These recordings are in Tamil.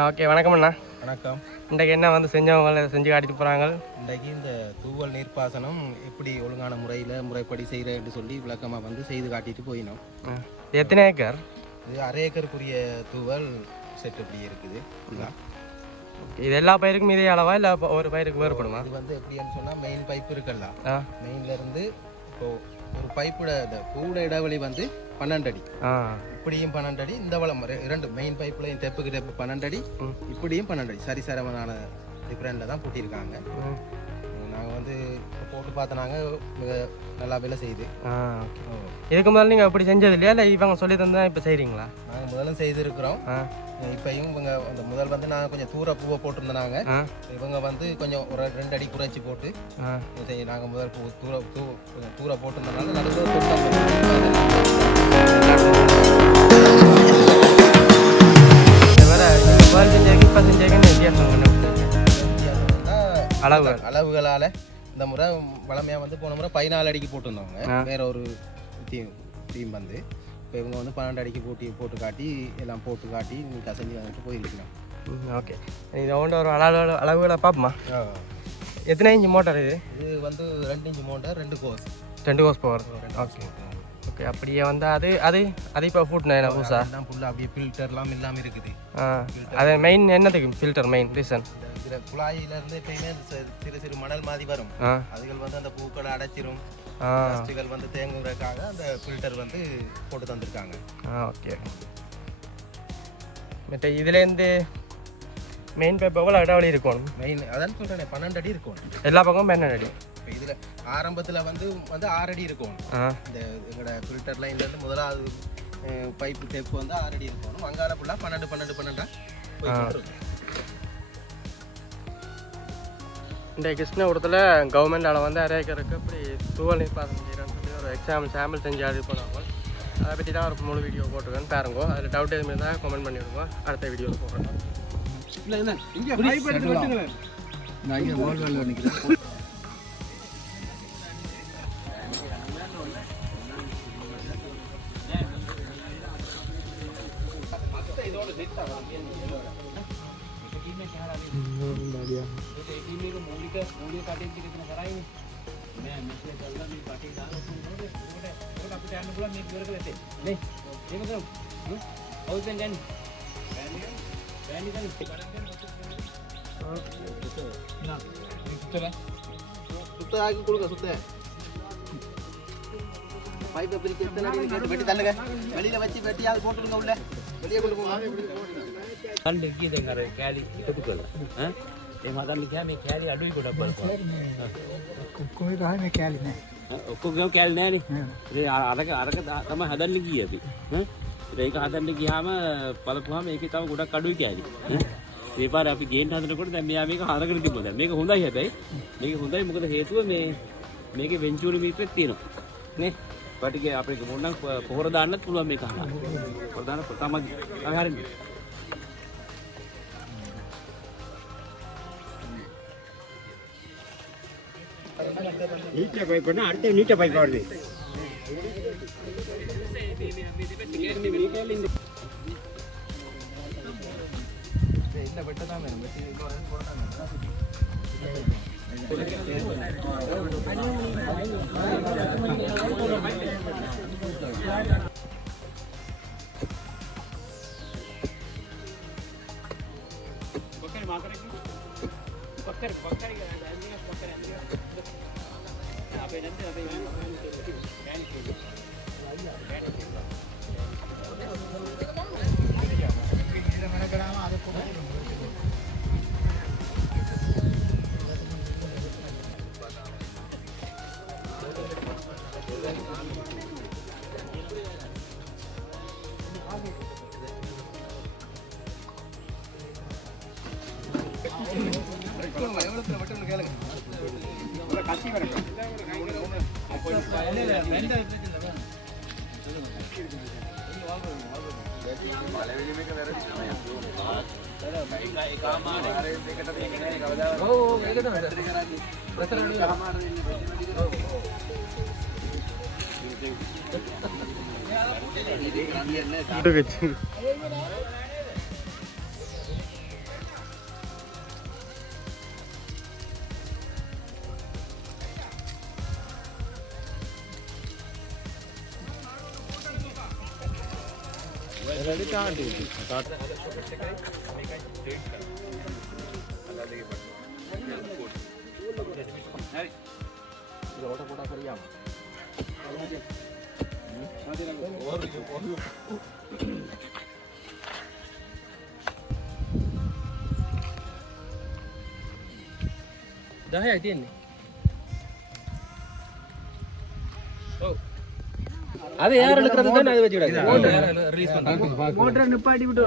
ஓகே வணக்கம் அண்ணா. வணக்கம். இன்றைக்கு என்ன வந்து செஞ்சவங்க செஞ்சு காட்டிட்டு போகிறாங்க. இன்றைக்கு இந்த தூவல் நீர்ப்பாசனம் எப்படி ஒழுங்கான முறைப்படி செய்கிறேன்னு சொல்லி விளக்கமாக வந்து செய்து காட்டிட்டு போயினோம். எத்தனை ஏக்கர்? இது அரை ஏக்கருக்குரிய தூவல் செட் இப்படி இருக்குது. இதுதான் இது எல்லா பயிருக்கும் இதே அளவா இல்லை ஒரு பயிருக்கு வேறுபடுமா? இது வந்து எப்படின்னு சொன்னால் மெயின் பைப் இருக்குல்ல, மெயின்லேருந்து இப்போது ஒரு பைப்போட பூட இடைவெளி வந்து 12 அடி, இப்படியும் 12 அடி, இந்த வளம் இரண்டு மெயின் பைப்லையும் டெப்புக்கு டெப்பு 12 அடி, இப்படியும் 12 அடி, சரிசரமான டிஃப்ரெண்டில் தான் போட்டிருக்காங்க. நாங்கள் வந்து போட்டு பார்த்தனாங்க நல்லா வேலை செய்யுது. இதுக்கு முதல்ல நீங்கள் அப்படி செஞ்சது இல்லையா, இல்லை இவங்க சொல்லி தந்தா இப்போ செய்கிறீங்களா? நாங்கள் முதல்ல செய்திருக்கிறோம். இப்போயும் இவங்க அந்த முதல் வந்து நாங்கள் கொஞ்சம் தூர பூவை போட்டிருந்தாங்க. இவங்க வந்து கொஞ்சம் ஒரு 2 அடி குறைச்சி போட்டு நாங்கள் முதல் பூ தூர போட்டிருந்தனால அளவுகளால் இந்த முறை வளமையாக வந்து போன முறை 14 அடிக்கு போட்டிருந்தவங்க வேற ஒரு டீம் வந்து. இப்போ இவங்க வந்து 12 அடிக்கு போட்டு காட்டி எல்லாம் போட்டு காட்டி நீங்கள் செஞ்சு வந்துட்டு போயிருக்கலாம். ஓகே, இதை ஒன்று ஒரு அளவுகளை பார்ப்போமா? எத்தனை இன்ச்சு மோட்டார் இது? இது வந்து 2 இன்ச்சு மோட்டார், 2 கோஸ் பவர். ஓகே ஓகே, அப்படியே வந்து அது அது அது இப்போ ஃபுட்னா புதுசா தான் ஃபுல்லாக அப்படியே ஃபில்டர்லாம் இல்லாமல் இருக்குது. அது மெயின் என்னதுக்கு ஃபில்டர் மெயின் ரீசன்? இதில் குழாயிலேருந்து எப்பயுமே சிறு சிறு மணல் மாதிரி வரும், அதுகள் வந்து அந்த பூக்களை அடைச்சிரும், பிளாஸ்டிக்கள் வந்து தேங்குறதுக்காக அந்த ஃபில்டர் வந்து போட்டு தந்திருக்காங்க. ஓகே, மற்ற இதுலேருந்து மெயின் பைப் எவ்வளோ இடைவெளி இருக்கணும்? மெயின் அதான் சொல்கிறேன், 12 அடி இருக்கணும் எல்லா பக்கமும். 12 அடி. இப்போ இதில் ஆரம்பத்தில் வந்து 6 அடி இருக்கணும். இந்த எங்களோட ஃபில்டர் லைன்லேருந்து முதலாவது பைப்பு டெப்பு வந்து 6 அடி இருக்கணும். அங்கால ஃபுல்லாக 12 இந்த கிருஷ்ணபுரத்தில் கவர்மெண்டால் வந்து அரை ஏக்கருக்கு இப்படி தூவல் நீர்ப்பாசனம் செய்கிறேன்னு சொல்லி ஒரு சாம்பிள் செஞ்சு ஆர்டர் பண்ணுவாங்க. அதை பற்றி தான் ஒரு முழு வீடியோ போட்டுருக்கேன் பாருங்க. அதில் டவுட் எதுவுமே தான் கமெண்ட் பண்ணிவிடுங்க, அடுத்த வீடியோவில் போடுறேன். சுத்தாக்கி கொடுங்க. சுத்த பைப்பை பிரிக்க வெட்டி தள்ளுங்க, வெளியில வச்சு வெட்டி அது போட்டுருங்க, உள்ள வெளியே கொண்டு போங்க. கேலி ඒ මදන්න කිය මේ කෑලි අඩුයි ගොඩක් බලපන් ඔක්කොම ගහන්නේ මේ කෑලි නෑ ඔක්කොම කෑලි නෑනේ ඒ අරක තමයි හදන්න ගියේ අපි ඒක හදන්න ගියාම බලපුවාම ඒකේ තව ගොඩක් අඩුයි කෑලි මේ පාර අපි ගේන්න හදනකොට දැන් මෙයා මේක හරගෙන තිබුණා දැන් මේක හොඳයි හැබැයි මේක හොඳයි මොකද හේතුව මේකේ වෙන්චුරි මීටරයක් තියෙනවා නේ පටිගේ අපේ මොන්නම් පොහොර දාන්නත් පුළුවන් මේක අහලා පොහොර දාන්න තමයි හරින්නේ நீட்டை பைப் பண்ணால் அடுத்த நீட்டை பைப் வருது இல்லை வெட்ட தான் வேணும் dah ya ini. Oh. அது யார் எடுக்கிறது தான் அது வச்சு விடாது ரிலீஸ் பண்ணுங்க மோட்டர் நிப்பாட்டி விட்டு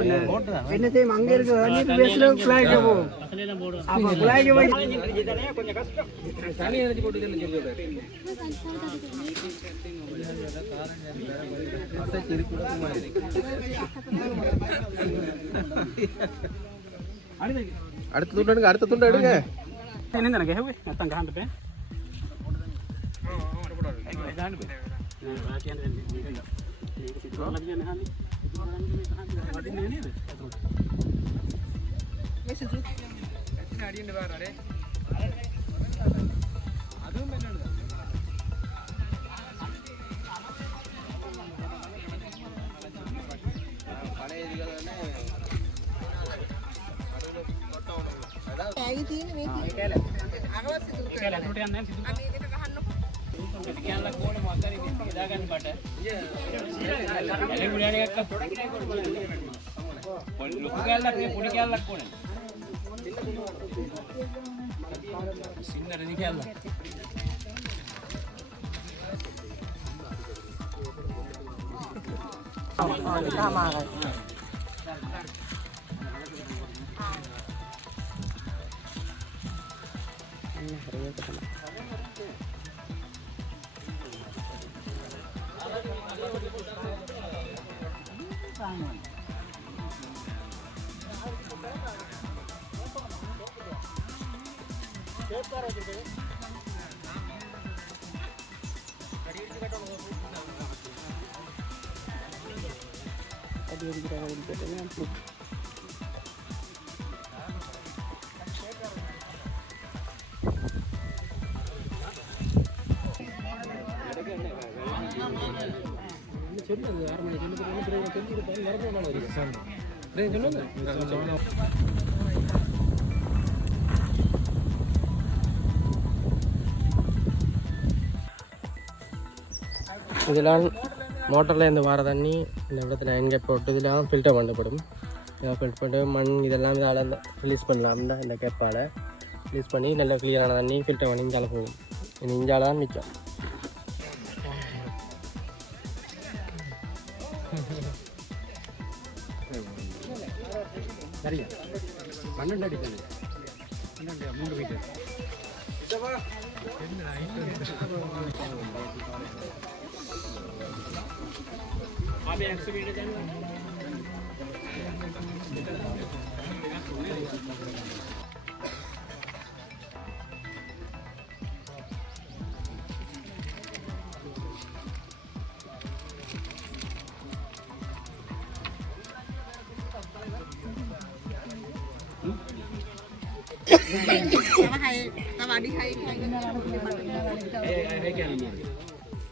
என்ன செய்யும் அங்க இருக்க தண்ணி பேஸ்ல ஃபிளாக் போகும் அசலைலாம் போடுவோம் அப்ப ஃபிளாக் போய் கொஞ்சம் கஷ்டம் தண்ணி energy போட்டு இதெல்லாம் சொல்லுவாரு அடுத்த துண்டு எடுங்க என்ன எனக்கு ஹே அத்தங்க காண்டப்பே இதெல்லாம் மோட்டரில் இருந்து வர தண்ணி இந்த இடத்துல எங்கே போட்டு இதெல்லாம் ஃபில்டர் பண்ணப்படும் ஃபில்டர் பண்ணிட்டு மண் இதெல்லாம் இதால் ரிலீஸ் பண்ணலாம்னா இந்த கேப்பால் ரிலீஸ் பண்ணி நல்லா கிளியரான தண்ணி ஃபில்டர் பண்ணி இஞ்சால போகும் இது இஞ்சால தான் மிச்சம் சரியா 12 அடி தண்ணி 3 metre Abi yang sini ada jangan.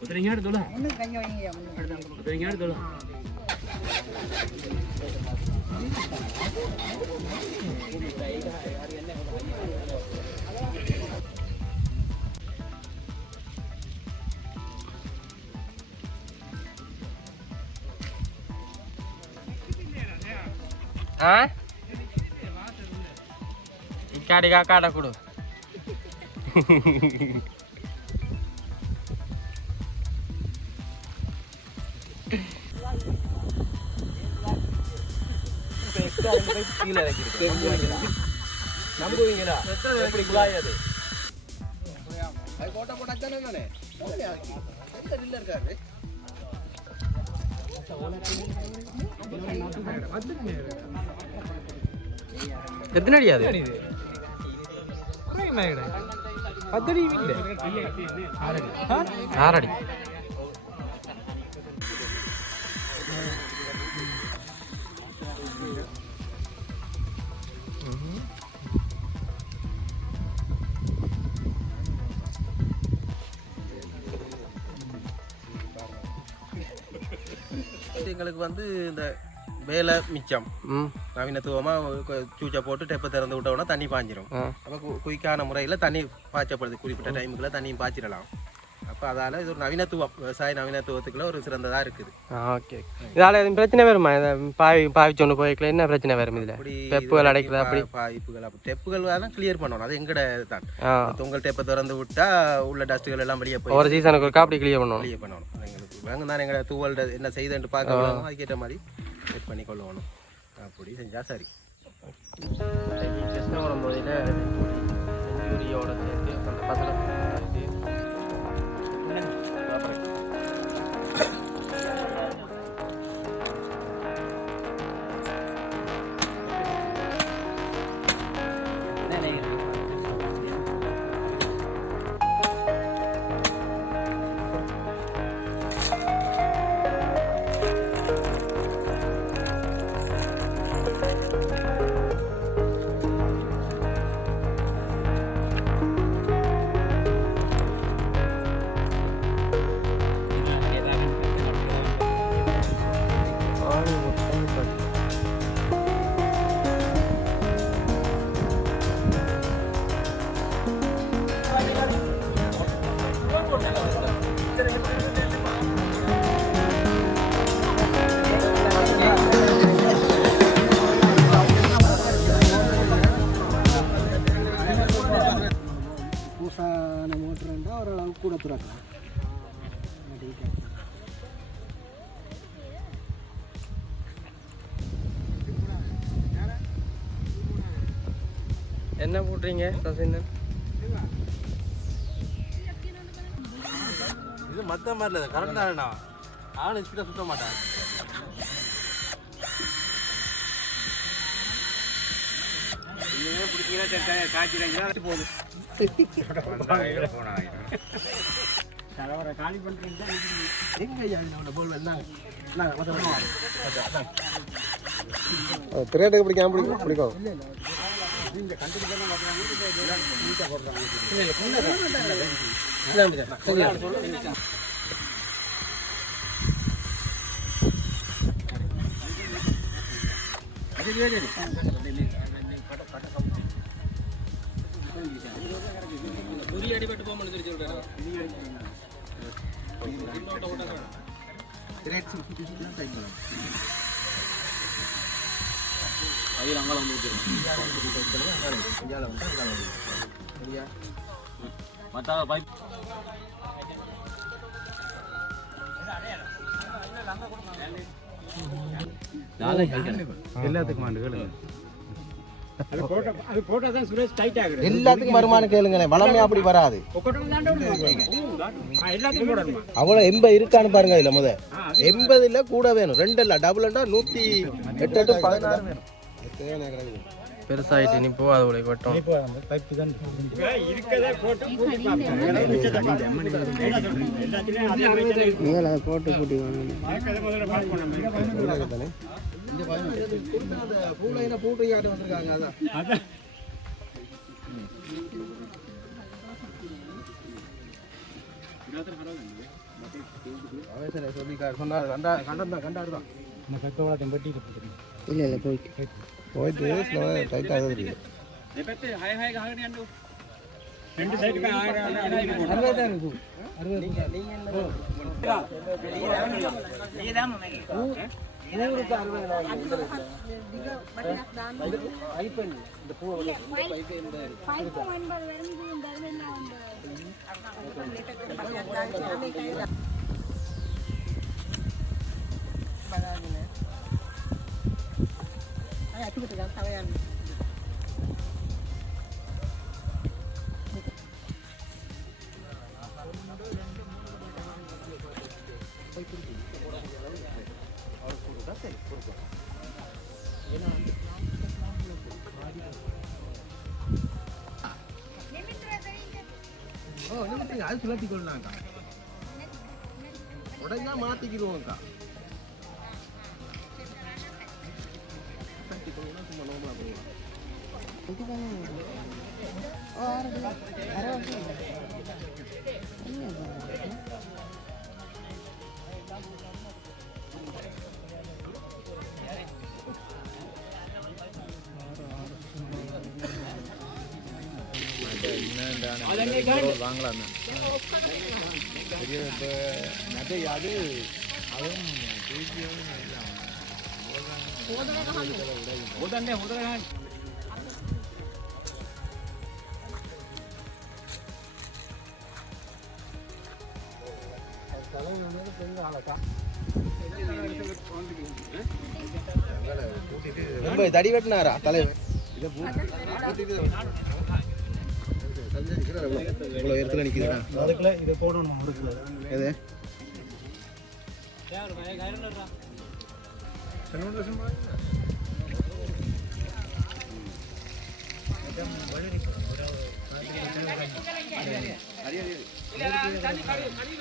Udah dulu. Udah dulu. Hah? Ikan di kakak ada kudu. நம்புவீங்களா எப்படி குழாயாது போட்டா போட்டாச்சானே நானே இல்ல இருக்காரு எத்தனை அடி அது 10 அடி இல்ல 6 அடி எங்களுக்கு வந்து இந்த வேலை மிச்சம். ம் நவீனத்துவமாக சூச்சை போட்டு டெப்பை திறந்து விட்டோம்னா தண்ணி பாய்ஞ்சிரும். அப்போ குயிக்கான முறையில் தண்ணி பாய்ச்சப்படுது, குறிப்பிட்ட டைமுக்குள்ள தண்ணியும் பாய்ச்சிடலாம். அப்போ அதால் இது ஒரு நவீனத்துவம், விவசாய நவீனத்துவத்துக்குள்ள ஒரு சிறந்ததாக இருக்குது. ஓகே. இதால் எதுவும் பிரச்சனை வருமா? இதை பாய்ச்சொண்டு போய்க்கல என்ன பிரச்சனை வரும்? இதில் டெப்புகள் அடைக்குது, அப்படி பாய்ப்புகள் அப்போ டெப்புகள் தான் கிளியர் பண்ணணும். அது எங்கட தான் உங்கள் டெப்பை திறந்து விட்டா உள்ள டஸ்ட்டுகள் எல்லாம் வெளியே போய் ஒரு சீசனுக்கு ஒரு அப்படி கிளியர் பண்ணணும். எங்களுக்கு வாங்க தான் எங்களை தூவல் என்ன செய்துன்ட்டு பார்க்க விடணும், அதுக்கேற்ற மாதிரி செட் பண்ணி கொள்ளணும். அப்படி செஞ்சால் சரி. கிருஷ்ணபுரம் பகுதியில் செஞ்சுரியோட சேர்த்து அந்த பசலை பூசான மோட்டர் இருந்தால் ஓரளவுக்கு கூட துறக்கலாம். என்ன போடுறீங்க சசிந்தன்? இது மற்ற மாதிரி இல்லை, கரெக்ட் தானேண்ணா. ஆள் ஸ்பீடாக சுத்த மாட்டாங்க. காலி பண்ணுறீங்க திரையட்டுக்கு பிடிக்காம பிடிக்கும். அடிபட்டு போக எல்லாத்துக்கும் வருமானம் கேளுங்களேன், வளமே அப்படி வராது. அவ்வளோ 80 இருக்கான்னு பாருங்க. இதுல 80 கூட வேணும், 2 இல்ல டபுள் 108 16 வேணும். பெருசாகிட்டு இப்போ அதோட கொட்டும். போட்டு கூட்டி பூட்டு யாரு வந்திருக்காங்க. அதான் சொன்னார். கண்டாருதான் இல்லை இல்லை போயிட்டு டைட்டாக இருக்குது. அது சுழட்டி கொள்ளலாம்க்கா, உடனே மாத்திக்கிடுவோம்க்கா. சும்மா நோம்பலா போயிடும். வாங்கலாம் பெரிய இப்போ நிறைய அது அதுவும் ரொம்ப தடி வெட்டினாரா தலைவர் இதை இவ்வளோ இடத்துல நிற்குதுண்ணா அதுக்குள்ள இதை போடணும் முறுக்குல எது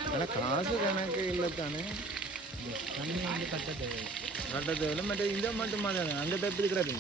ஆனால் காசு கணக்கு இல்லை தானே தண்ணி வந்து கட்ட தேவை மற்ற இந்த மட்டுமா தானே அந்த டைப் இருக்கிறது